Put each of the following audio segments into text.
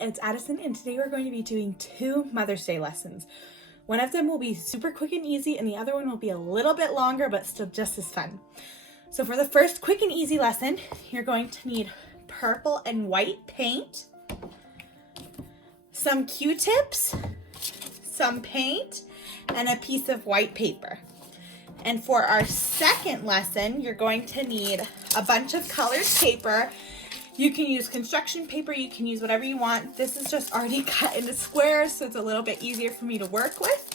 it's Addison, and today we're going to be doing 2 Mother's Day lessons. One of them will be super quick and easy, and the other one will be a little bit longer, but still just as fun. So for the first quick and easy lesson, you're going to need purple and white paint, some Q-tips, some paint, and a piece of white paper. And for our second lesson, you're going to need a bunch of colored paper. You can use construction paper, you can use whatever you want. This is just already cut into squares, so it's a little bit easier for me to work with.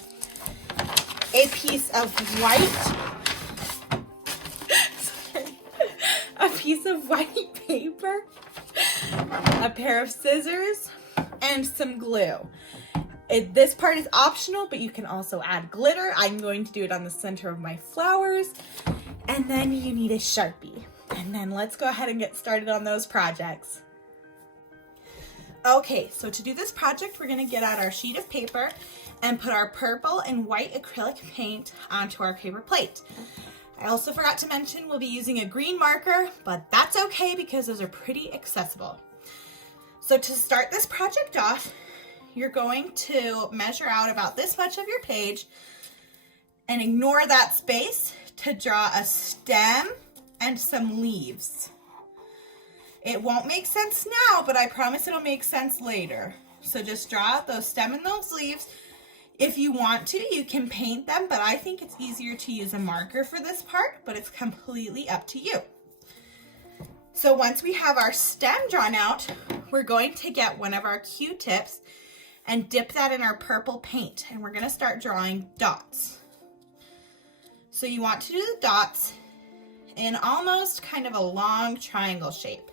A piece of white paper, a pair of scissors, and some glue. This part is optional, but you can also add glitter. I'm going to do it on the center of my flowers. And then you need a Sharpie. And then let's go ahead and get started on those projects. Okay, so to do this project, we're gonna get out our sheet of paper and put our purple and white acrylic paint onto our paper plate. I also forgot to mention we'll be using a green marker, but that's okay because those are pretty accessible. So to start this project off, you're going to measure out about this much of your page and ignore that space to draw a stem and some leaves. It won't make sense now, but I promise it'll make sense later. So just draw out those stem and those leaves. If you want to, you can paint them, but I think it's easier to use a marker for this part, but it's completely up to you. So once we have our stem drawn out, we're going to get one of our Q-tips and dip that in our purple paint, and we're gonna start drawing dots. So you want to do the dots in almost kind of a long triangle shape.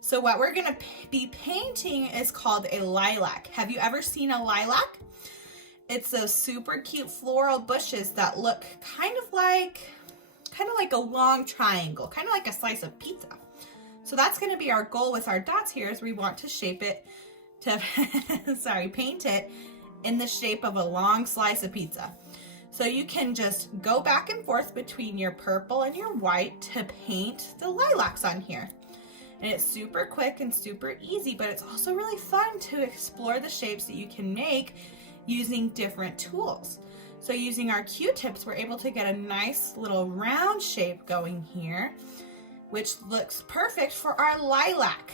So what we're gonna be painting is called a lilac. Have you ever seen a lilac? It's those super cute floral bushes that look kind of like a long triangle, kind of like a slice of pizza. So that's gonna be our goal with our dots here, is we want to shape it to, paint it in the shape of a long slice of pizza. So you can just go back and forth between your purple and your white to paint the lilacs on here. And it's super quick and super easy, but it's also really fun to explore the shapes that you can make using different tools. So using our Q-tips, we're able to get a nice little round shape going here, which looks perfect for our lilac.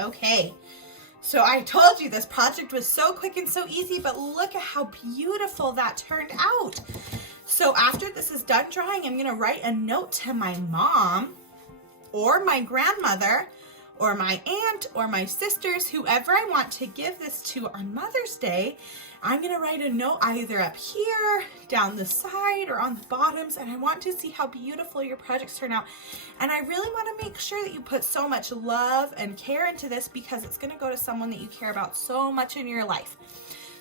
Okay, so I told you this project was so quick and so easy, but look at how beautiful that turned out. So after this is done drawing, I'm gonna write a note to my mom or my grandmother or my aunt or my sisters, whoever I want to give this to on Mother's Day. I'm gonna write a note either up here, down the side, or on the bottoms, and I want to see how beautiful your projects turn out. And I really wanna make sure that you put so much love and care into this, because it's gonna go to someone that you care about so much in your life.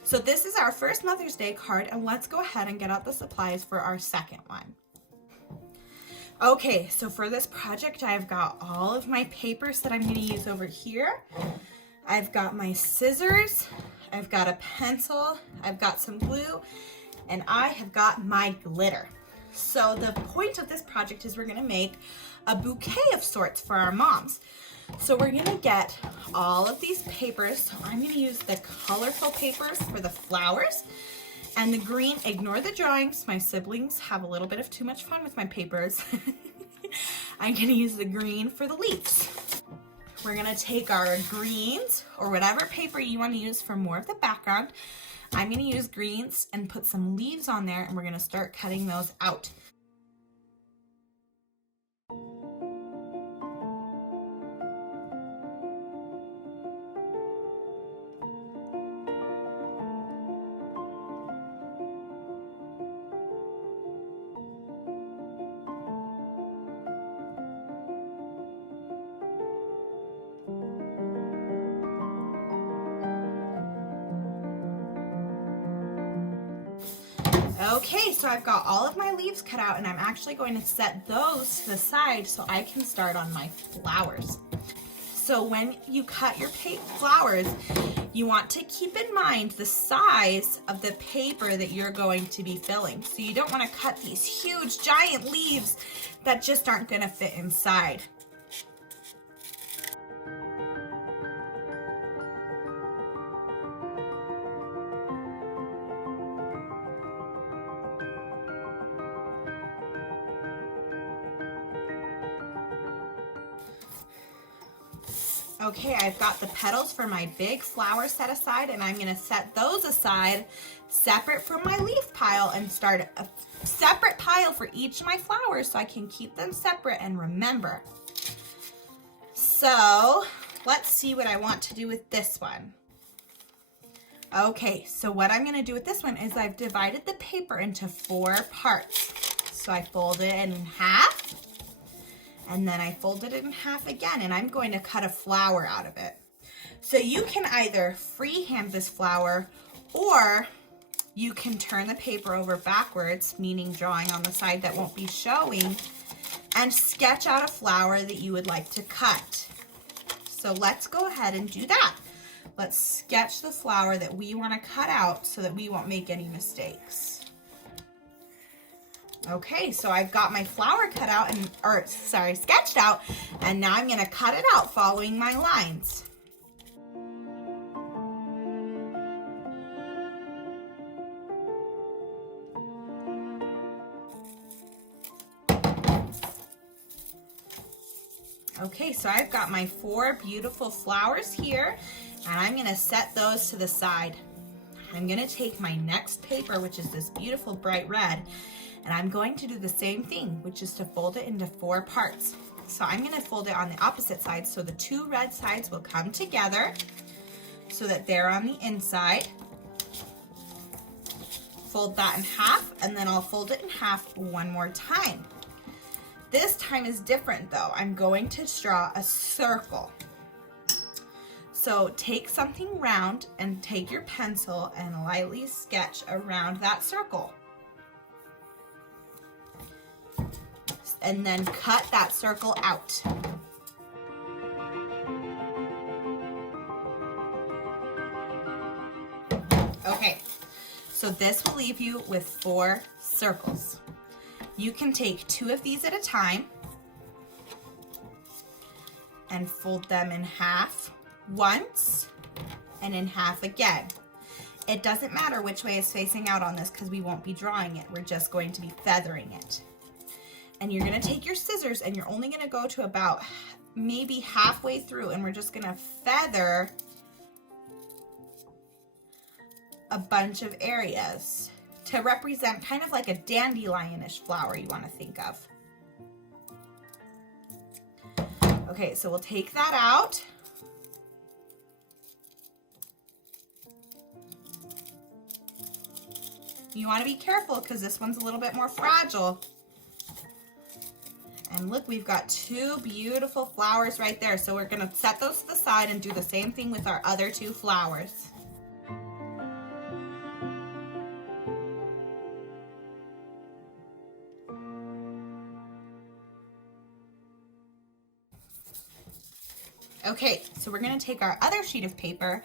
So this is our first Mother's Day card, and let's go ahead and get out the supplies for our second one. Okay, so for this project, I've got all of my papers that I'm gonna use over here. I've got my scissors, I've got a pencil, I've got some glue, and I have got my glitter. So the point of this project is we're gonna make a bouquet of sorts for our moms. So we're gonna get all of these papers. So I'm gonna use the colorful papers for the flowers, and the green, ignore the drawings. My siblings have a little bit of too much fun with my papers. I'm gonna use the green for the leaves. We're gonna take our greens, or whatever paper you wanna use for more of the background. I'm gonna use greens and put some leaves on there, and we're gonna start cutting those out. Okay, so I've got all of my leaves cut out, and I'm actually going to set those to the side so I can start on my flowers. So So when you cut your flowers, you want to keep in mind the size of the paper that you're going to be filling. So you don't want to cut these huge giant leaves that just aren't going to fit inside. Okay, I've got the petals for my big flower set aside, and I'm gonna set those aside separate from my leaf pile and start a separate pile for each of my flowers so I can keep them separate and remember. So let's see what I want to do with this one. Okay, so what I'm gonna do with this one is I've divided the paper into 4 parts. So I fold it in half, and then I fold it in half again, and I'm going to cut a flower out of it. So you can either freehand this flower, or you can turn the paper over backwards, meaning drawing on the side that won't be showing, and sketch out a flower that you would like to cut. So let's go ahead and do that. Let's sketch the flower that we want to cut out so that we won't make any mistakes. Okay, so I've got my flower cut out sketched out, and now I'm gonna cut it out following my lines. Okay, so I've got my 4 beautiful flowers here, and I'm gonna set those to the side. I'm gonna take my next paper, which is this beautiful bright red, and I'm going to do the same thing, which is to fold it into 4 parts. So I'm going to fold it on the opposite side, so the 2 red sides will come together so that they're on the inside. Fold that in half, and then I'll fold it in half one more time. This time is different though. I'm going to draw a circle. So take something round and take your pencil and lightly sketch around that circle. And then cut that circle out. Okay, so this will leave you with 4 circles. You can take 2 of these at a time and fold them in half once and in half again. It doesn't matter which way is facing out on this because we won't be drawing it. We're just going to be feathering it. And you're gonna take your scissors and you're only gonna go to about maybe halfway through, and we're just gonna feather a bunch of areas to represent kind of like a dandelionish flower you wanna think of. Okay, so we'll take that out. You wanna be careful because this one's a little bit more fragile. And look, we've got 2 beautiful flowers right there. So we're gonna set those to the side and do the same thing with our other 2 flowers. Okay, so we're gonna take our other sheet of paper,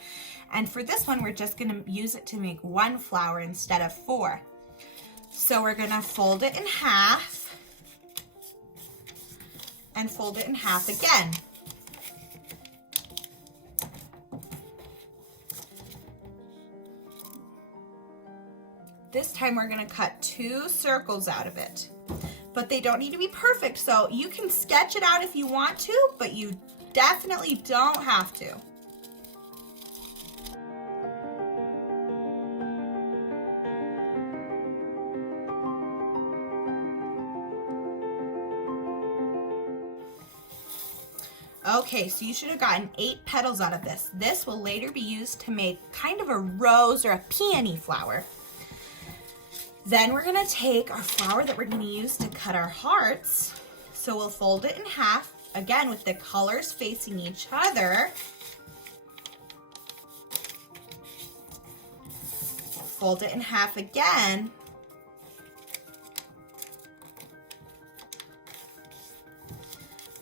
and for this one, we're just gonna use it to make 1 flower instead of 4. So we're gonna fold it in half, and fold it in half again. This time we're gonna cut 2 circles out of it, but they don't need to be perfect. So you can sketch it out if you want to, but you definitely don't have to. Okay, so you should have gotten 8 petals out of this. This will later be used to make kind of a rose or a peony flower. Then we're gonna take our flower that we're gonna use to cut our hearts. So we'll fold it in half, again with the colors facing each other. Fold it in half again.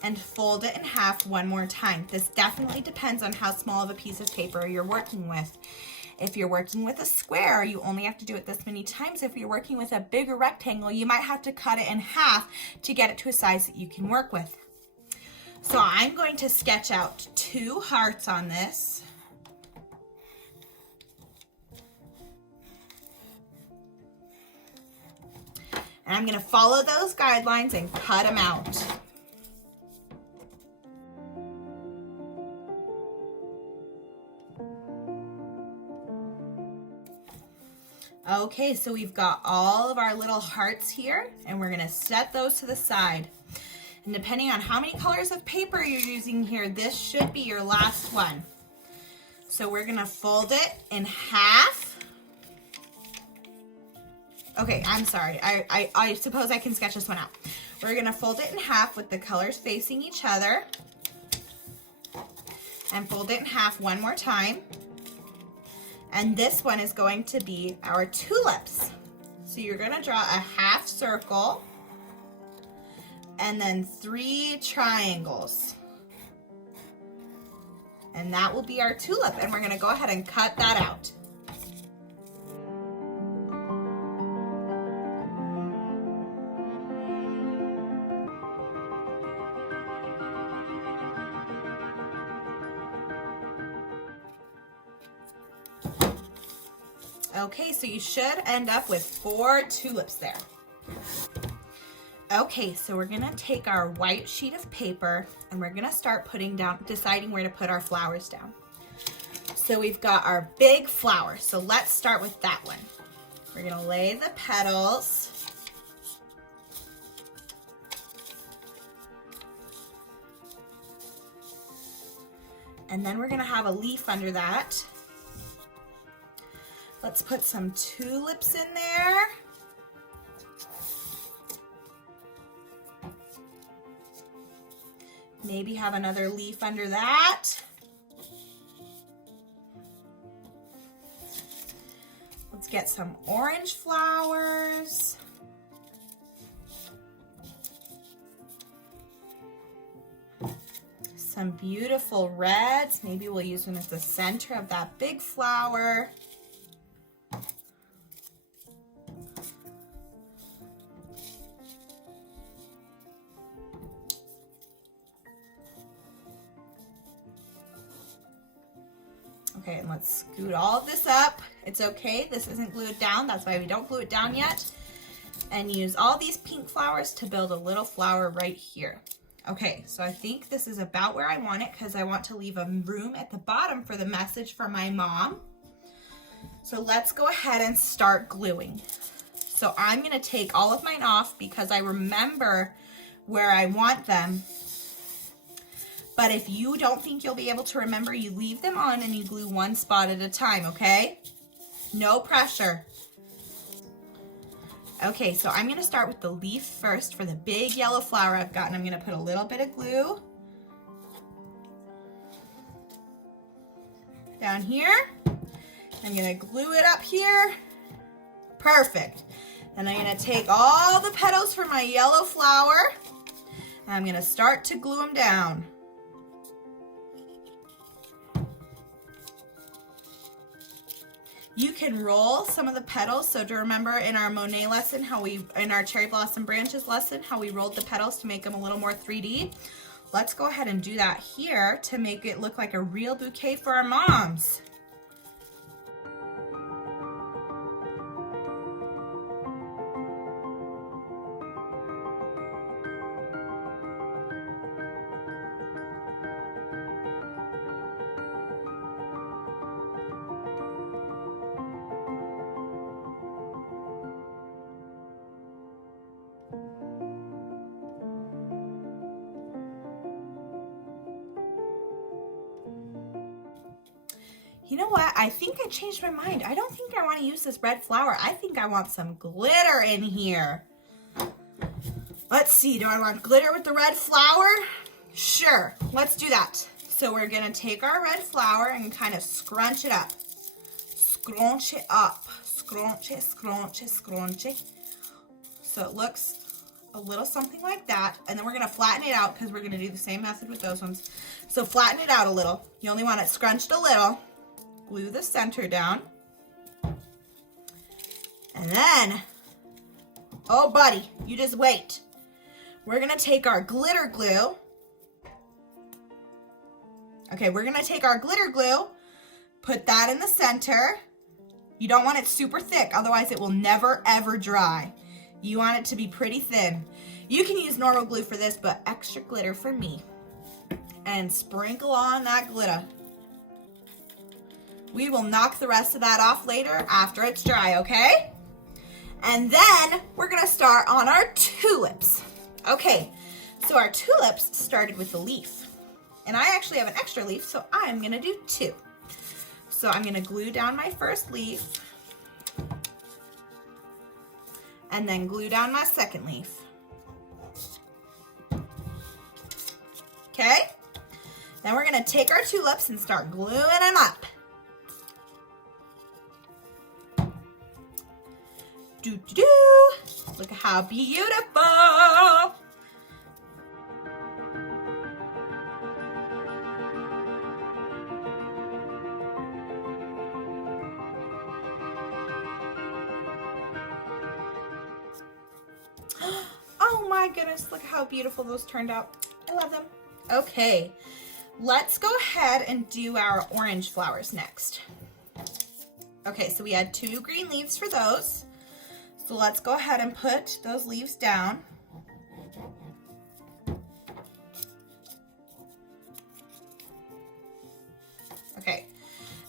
and fold it in half one more time. This definitely depends on how small of a piece of paper you're working with. If you're working with a square, you only have to do it this many times. If you're working with a bigger rectangle, you might have to cut it in half to get it to a size that you can work with. So I'm going to sketch out 2 hearts on this. And I'm going to follow those guidelines and cut them out. Okay, so we've got all of our little hearts here, and we're going to set those to the side. And depending on how many colors of paper you're using here, this should be your last one. So we're going to fold it in half. Okay, I'm sorry. I suppose I can sketch this one out. We're going to fold it in half with the colors facing each other. And fold it in half one more time. And this one is going to be our tulips. So you're going to draw a half circle and then 3 triangles. And that will be our tulip. And we're going to go ahead and cut that out. Okay, so you should end up with 4 tulips there. Okay, so we're gonna take our white sheet of paper and we're gonna start deciding where to put our flowers down. So we've got our big flower, so let's start with that one. We're gonna lay the petals. And then we're gonna have a leaf under that. Let's put some tulips in there. Maybe have another leaf under that. Let's get some orange flowers. Some beautiful reds. Maybe we'll use them as the center of that big flower. Okay, and let's scoot all of this up. It's okay, this isn't glued down. That's why we don't glue it down yet. And use all these pink flowers to build a little flower right here. Okay, so I think this is about where I want it because I want to leave a room at the bottom for the message for my mom. So let's go ahead and start gluing. So I'm gonna take all of mine off because I remember where I want them. But if you don't think you'll be able to remember, you leave them on and you glue one spot at a time, okay? No pressure. Okay, so I'm gonna start with the leaf first for the big yellow flower I've got, and I'm gonna put a little bit of glue down here. I'm gonna glue it up here. Perfect. Then I'm gonna take all the petals from my yellow flower, and I'm gonna start to glue them down. You can roll some of the petals. So to remember in our Monet lesson, in our Cherry Blossom Branches lesson, how we rolled the petals to make them a little more 3D. Let's go ahead and do that here to make it look like a real bouquet for our moms. You know what? I think I changed my mind. I don't think I want to use this red flower. I think I want some glitter in here. Let's see. Do I want glitter with the red flower? Sure. Let's do that. So we're going to take our red flower and kind of scrunch it up. Scrunch it up. Scrunch it, scrunch it, scrunch it. So it looks a little something like that. And then we're gonna flatten it out because we're gonna do the same method with those ones. So flatten it out a little. You only want it scrunched a little. Glue the center down. And then, oh buddy, you just wait. We're gonna take our glitter glue. Okay, we're gonna take our glitter glue, put that in the center. You don't want it super thick, otherwise it will never ever dry. You want it to be pretty thin. You can use normal glue for this, but extra glitter for me. And sprinkle on that glitter. We will knock the rest of that off later after it's dry, okay? And then we're gonna start on our tulips. Okay, so our tulips started with the leaf. And I actually have an extra leaf, so I'm gonna do 2. So I'm gonna glue down my first leaf. And then glue down my second leaf. Okay? Then we're gonna take our tulips and start gluing them up. Do-do-do! Look at how beautiful! Oh my goodness, look how beautiful those turned out. I love them. Okay, let's go ahead and do our orange flowers next. Okay, so we had 2 green leaves for those. So let's go ahead and put those leaves down. Okay,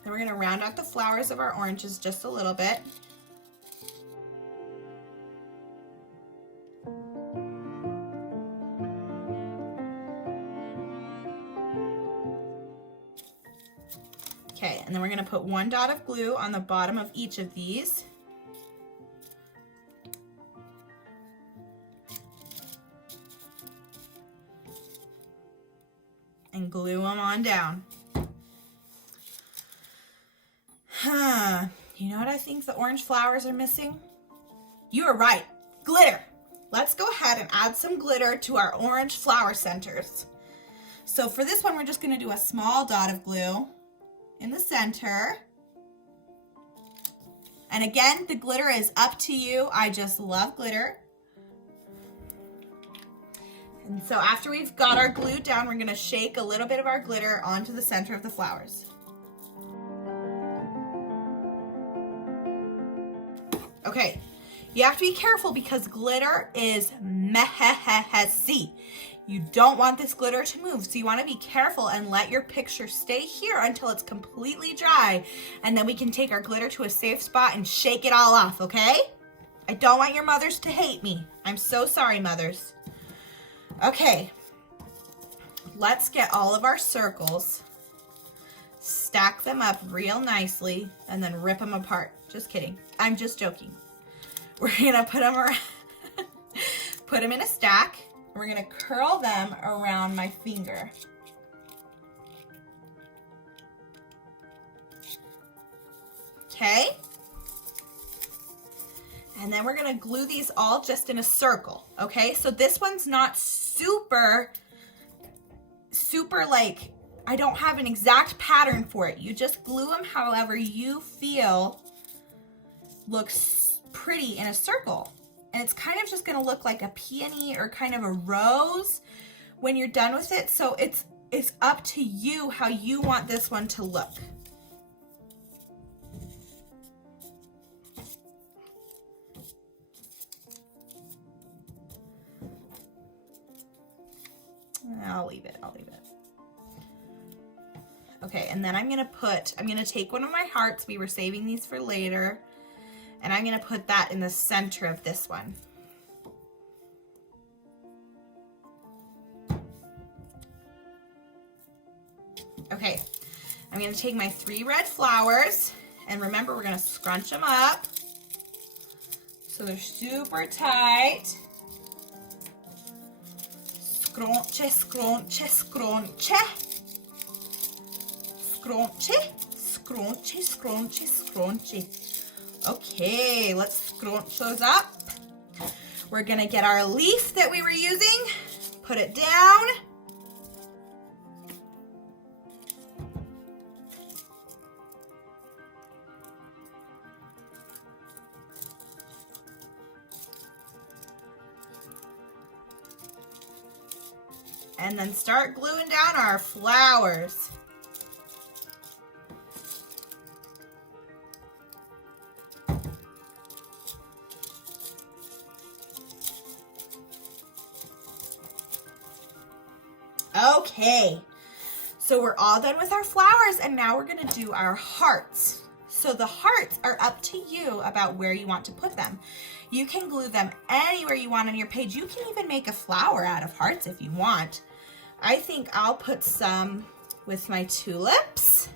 then we're gonna round out the flowers of our oranges just a little bit. Okay, and then we're gonna put 1 dot of glue on the bottom of each of these. And glue them on down. You know what I think the orange flowers are missing? You are right, glitter. Let's go ahead and add some glitter to our orange flower centers. So for this one, we're just gonna do a small dot of glue in the center. And again, the glitter is up to you. I just love glitter. And so after we've got our glue down, we're gonna shake a little bit of our glitter onto the center of the flowers. Okay, you have to be careful because glitter is messy. You don't want this glitter to move, so you want to be careful and let your picture stay here until it's completely dry, and then we can take our glitter to a safe spot and shake it all off, okay? I don't want your mothers to hate me. I'm so sorry, mothers. Okay, let's get all of our circles, stack them up real nicely, and then rip them apart. Just kidding. I'm just joking. We're gonna put them around, put them in a stack. We're gonna curl them around my finger. Okay? And then we're gonna glue these all just in a circle, okay? So this one's not super like, I don't have an exact pattern for it. You just glue them however you feel looks pretty in a circle. And it's kind of just gonna look like a peony or kind of a rose when you're done with it. So it's up to you how you want this one to look. I'll leave it. Okay, and then I'm gonna take one of my hearts. We were saving these for later. And I'm gonna put that in the center of this one. Okay, I'm gonna take my 3 red flowers, and remember, we're gonna scrunch them up so they're super tight. Scrunch, scrunch, scrunch. Scrunch, scrunch, scrunch, scrunch. Okay, let's scrunch those up. We're gonna get our leaf that we were using, put it down. And then start gluing down our flowers. Okay, so we're all done with our flowers, and now we're gonna do our hearts. So the hearts are up to you about where you want to put them. You can glue them anywhere you want on your page. You can even make a flower out of hearts if you want. I think I'll put some with my tulips.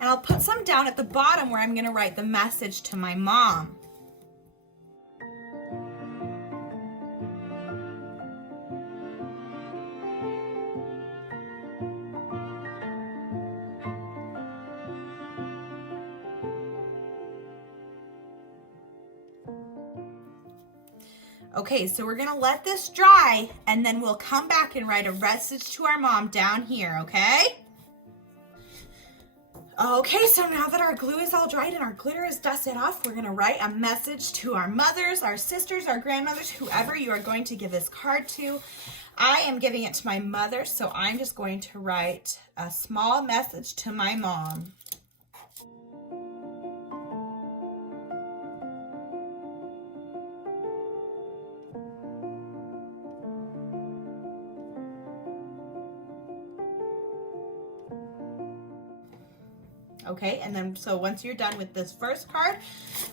And I'll put some down at the bottom where I'm gonna write the message to my mom. Okay, so we're gonna let this dry, and then we'll come back and write a message to our mom down here, okay? Okay, so now that our glue is all dried and our glitter is dusted off, we're gonna write a message to our mothers, our sisters, our grandmothers, whoever you are going to give this card to. I am giving it to my mother, so I'm just going to write a small message to my mom. Okay, and then so once you're done with this first card,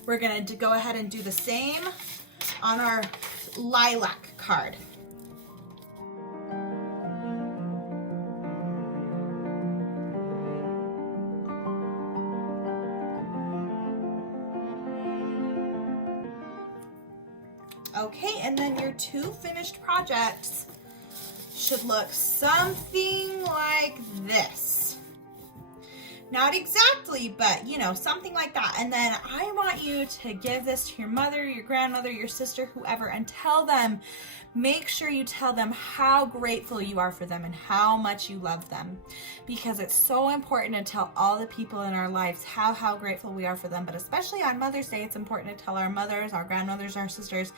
we're gonna go ahead and do the same on our lilac card. Okay, and then your two finished projects should look something like this. Not exactly, but you know, something like that. And then I want you to give this to your mother, your grandmother, your sister, whoever, and tell them, make sure you tell them how grateful you are for them and how much you love them. Because it's so important to tell all the people in our lives how grateful we are for them. But especially on Mother's Day, it's important to tell our mothers, our grandmothers, our sisters,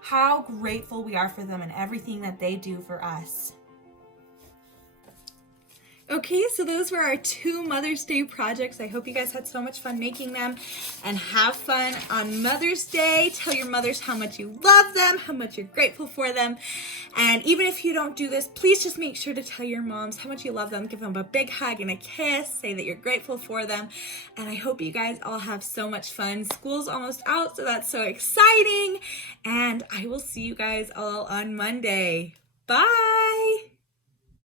how grateful we are for them and everything that they do for us. Okay, so those were our two Mother's Day projects. I hope you guys had so much fun making them, and have fun on Mother's Day. Tell your mothers how much you love them, how much you're grateful for them. And even if you don't do this, please just make sure to tell your moms how much you love them. Give them a big hug and a kiss. Say that you're grateful for them. And I hope you guys all have so much fun. School's almost out, so that's so exciting. And I will see you guys all on Monday. Bye!